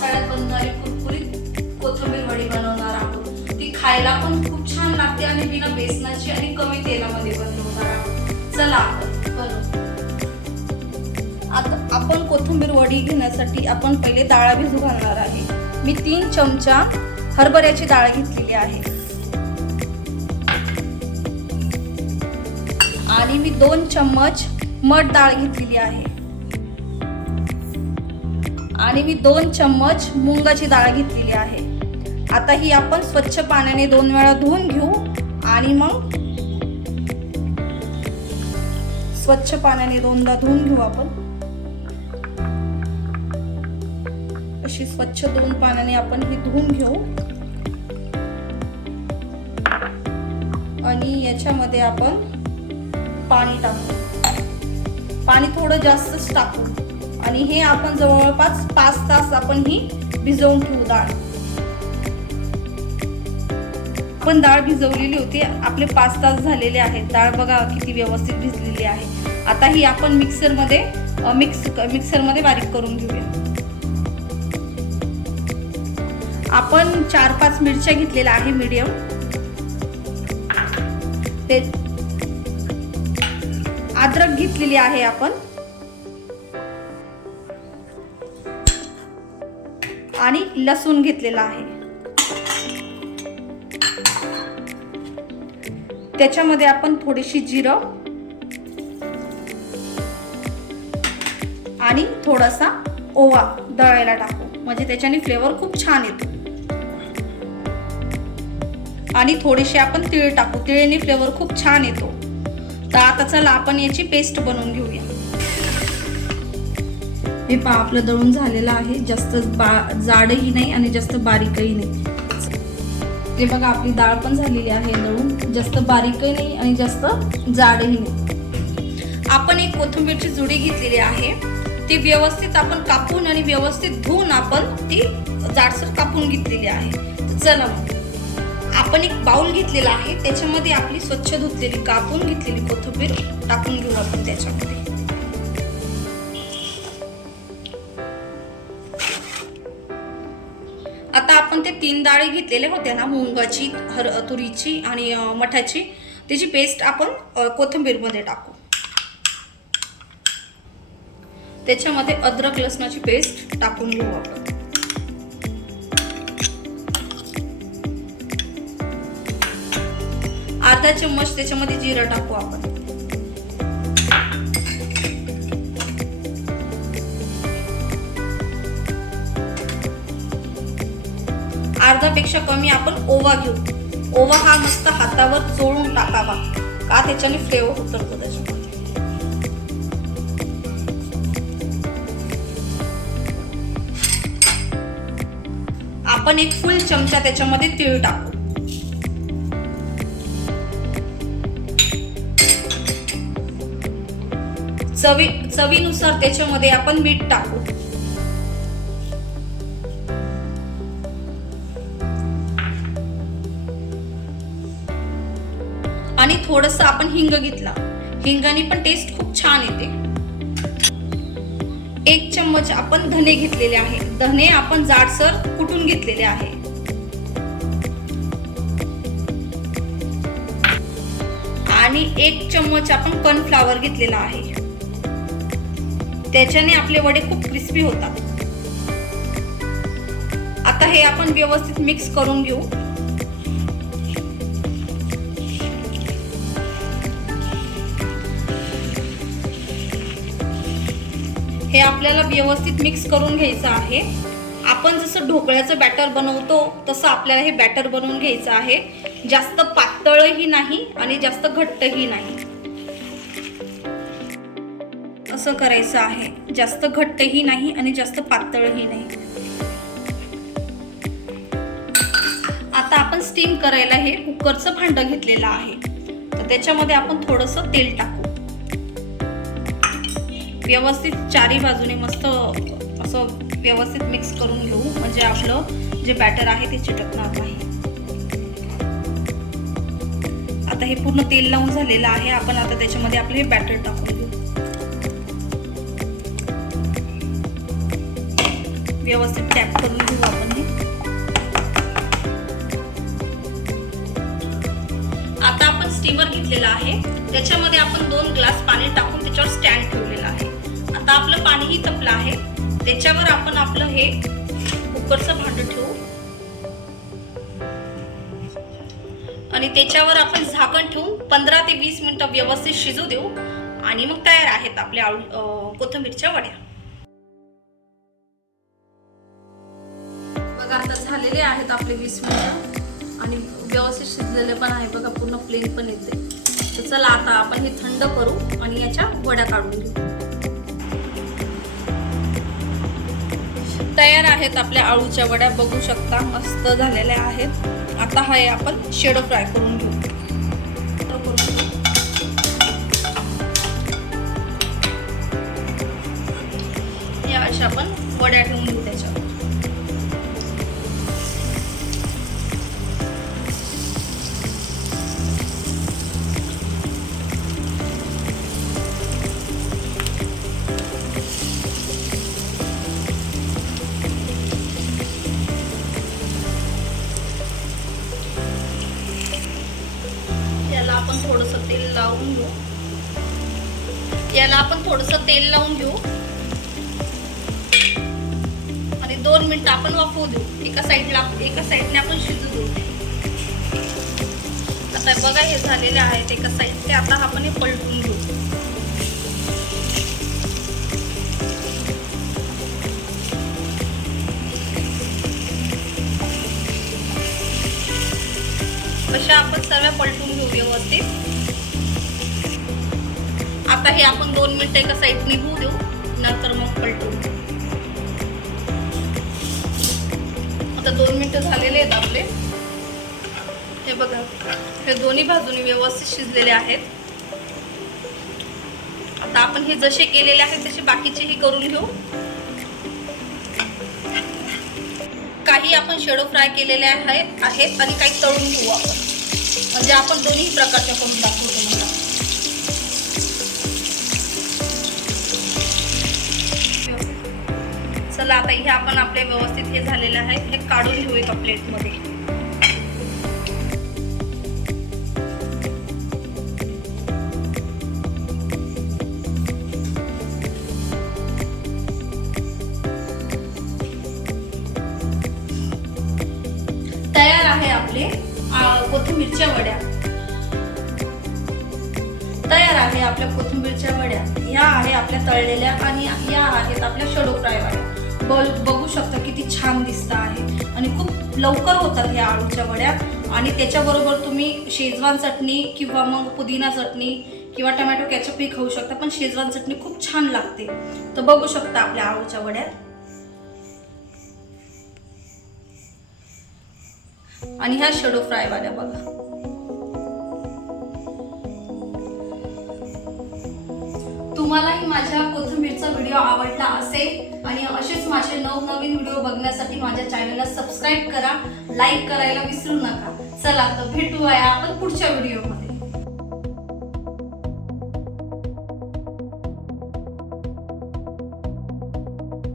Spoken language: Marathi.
पावसाळ्यात बनणारी कुरकुरीत कोथिंबीर वडी बनवणार आहोत. ती खायला पण खूप छान लागते आणि बिना बेसनाची आणि कमी तेलामध्ये बनवणार आहोत. चला बनवू. आता आपण कोथिंबीर वडी घेण्यासाठी आपण पहिले डाळ भिजू घालणार आहे. मी तीन चमचा हरभऱ्याची डाळ घेतलेली आहे. आणि मी दोन चम्मच मठ डाळ घेतलेली आहे. आणि मी दोन चम्मच मुंगाची डाळ घेतलेली आहे. आता ही आपण स्वच्छ पाण्याने दोन वेळा धुवून घेऊ आणि मग स्वच्छ पाण्याने दोनदा धुवून घेऊ आपण. अशी स्वच्छ दोन पाण्याने आपण ही धुवून घेऊ. आणि याच्यामध्ये आपण पाणी टाकू. पाणी थोडं जास्तच टाकू. आणि हे आपण जवळपास पाच तास आपण ही भिजवून ठेवू डाळ. आपण डाळ भिजवलेली होती आपले पाच तास झालेले आहेत. डाळ बघा किती व्यवस्थित भिजलेली आहे. आता ही आपण मिक्सरमध्ये मिक्स मिक्सरमध्ये बारीक करून घेऊया. आपण चार पाच मिरच्या घेतलेल्या आहे मीडियम ते अद्रक घेतलेली आहे आपण. आणि लसूण घेतलेला आहे. त्याच्यामध्ये आपण थोडीशी जिरं आणि थोडासा ओवा दळायला टाकू. म्हणजे त्याच्याने फ्लेवर खूप छान येतो. आणि थोडेसे आपण तीळ टाकू. तिळेने फ्लेवर खूप छान येतो. तर आता चला आपण याची पेस्ट बनवून घेऊया. हे पा आपलं दळून झालेलं आहे. जास्त बा जाडही नाही आणि जास्त बारीकही नाही. ते बघा आपली डाळ पण झालेली आहे दळून. जास्त बारीकही नाही आणि जास्त जाडही नाही. आपण एक कोथिंबीरची जुडी घेतलेली आहे. ती व्यवस्थित आपण कापून आणि व्यवस्थित धुवून आपण ती जाडसर कापून घेतलेली आहे. चला आपण एक बाउल घेतलेला आहे. त्याच्यामध्ये आपली स्वच्छ धुतलेली कापून घेतलेली कोथिंबीर टाकून घेऊ आपण त्याच्यामध्ये. आपण ते तीन डाळी घेतलेले होते ना मुंगाची हर तुरीची आणि मठाची. त्याची पेस्ट आपण कोथिंबीरमध्ये टाकू. त्याच्यामध्ये अद्रक लसणाची पेस्ट टाकून घेऊ आपण. अर्धा चम्मच त्याच्यामध्ये जिरं टाकू आपण. अर्धापेक्षा कमी आपण ओवा घेऊ. ओवा हा मस्त हातावर चोळून टाकावा. का त्याच्याने फ्लेवर उतरतो त्याच्यामध्ये आपण एक फुल चमचा त्याच्यामध्ये तीळ टाकू. चवी चवीनुसार त्याच्यामध्ये आपण मीठ टाकू. थोडस आपण हिंग घेतला. हिंगाने पण टेस्ट खूप छान येते. एक चम्मच आपण धने घेतलेले आहे. धने आपण जाडसर कुटून घेतलेले आहे. आणि एक चम्मच आपण कॉर्नफ्लावर घेतलेला आहे. त्याच्याने आपले वडे खूप क्रिस्पी होतात. आता हे आपण व्यवस्थित मिक्स करून घेऊ. हे आपल्याला व्यवस्थित मिक्स करून घ्यायचं आहे. आपण जसं ढोकळ्याचं बॅटर बनवतो तसं आपल्याला हे बॅटर बनवून घ्यायचं आहे. जास्त पातळही नाही आणि जास्त घट्टही नाही. असं करायचं आहे. जास्त घट्टही नाही आणि जास्त पातळही नाही. आता आपण स्टीम करायला हे कुकरचं भांडं घेतलेलं आहे. तर त्याच्यामध्ये आपण थोडंसं तेल टाकू. व्यवस्थित चारी बाजूने मस्त असं व्यवस्थित मिक्स करून घेऊ. म्हणजे आपलं जे बॅटर आहे ते चिटकणार नाही. आता हे पूर्ण तेल लावून झालेलं आहे. आपण आता त्याच्यामध्ये आपलं हे बॅटर टाकून घेऊ. व्यवस्थित टॅप करून घेऊ आपण हे. आता आपण स्टीमर घेतलेला आहे. त्याच्यामध्ये आपण दोन ग्लास पाणी टाकून त्याच्यावर स्टँड आता आपलं पाणीही तपलं आहे. त्याच्यावर आपण आपलं हे कुकरचं भांड ठेवू. आणि त्याच्यावर आपण झाकण ठेवून पंधरा ते वीस मिनिटं व्यवस्थित शिजू देऊ. आणि मग तयार आहेत आपल्या आळू कोथंबीरच्या कोथिंबीरच्या वड्या. बघा आता झालेले आहेत आपले वीस मिनिटं. आणि व्यवस्थित शिजलेले पण आहे. बघा पूर्ण प्लेन पण येते. तर चला आता आपण हे थंड करू आणि याच्या वड्या काढून घेऊ. तयार आहेत आपल्या आळूच्या वड्या. बघू शकता मस्त झालेल्या आहेत. आता हे आपण शेडो फ्राय करून घेऊ. करून घेऊ. या अशा आपण वड्या ठेवून घेऊ त्याच्यावर. तेल लावून घेऊ. याला आपण थोडस तेल लावून घेऊ. आणि दोन मिनटं आपण वाफवू देऊ. एका साईडला एका साईडने आपण शिजू देऊ. आता बघा हे झालेले आहेत एका साईडने आता आपण हे पलटून घेऊ. कशा आपण सर्व पलटून घेऊ व्यवस्थित? आता हे आपण दोन मिनटं एका साईड निघू देऊ नंतर मग पलटू आता दोन मिनटं झालेले आहेत आपले. हे बघा हे दोन्ही बाजूनी व्यवस्थित शिजलेले आहेत. आता आपण हे जसे केलेले आहेत तसे बाकीचेही करून घेऊ. काही आपण शेडो फ्राय केलेले आहेत आहेत आणि काही तळून घेऊ आपण. म्हणजे आपण दोन्ही प्रकारच्या करून दाखवू तुम्हाला. चला आता हे आपण आपले व्यवस्थित हे झालेले आहे. हे काढून घेऊ एका प्लेटमध्ये. तयार आहे आपले कोथिंबीरच्या वड्या. तयार आहे आपल्या कोथिंबीरच्या वड्या. या आहे आपल्या तळलेल्या आणि या आहेत आपल्या शडो फ्राय वड्या. बल्ब बघू शकता किती छान दिसत आहे. आणि खूप लवकर होतात ह्या आळूच्या वड्या. आणि त्याच्याबरोबर तुम्ही शेजवान चटणी किंवा मग पुदिना चटणी किंवा टमॅटो कॅचअपही खाऊ शकता पण शेजवान चटणी खूप छान लागते. तर बघू शकता आपल्या आळूच्या वड्या. आणि ह्या शेडो फ्रायवाल्या बघा. तुम्हालाही माझ्या कोथिंबीरचा व्हिडिओ आवडला असेल आणि असेच माझे नवनवीन व्हिडिओ बघण्यासाठी माझ्या चॅनलला सबस्क्राईब करा लाईक करायला विसरू नका. चला तर भेटूया आपण पुढच्या व्हिडिओमध्ये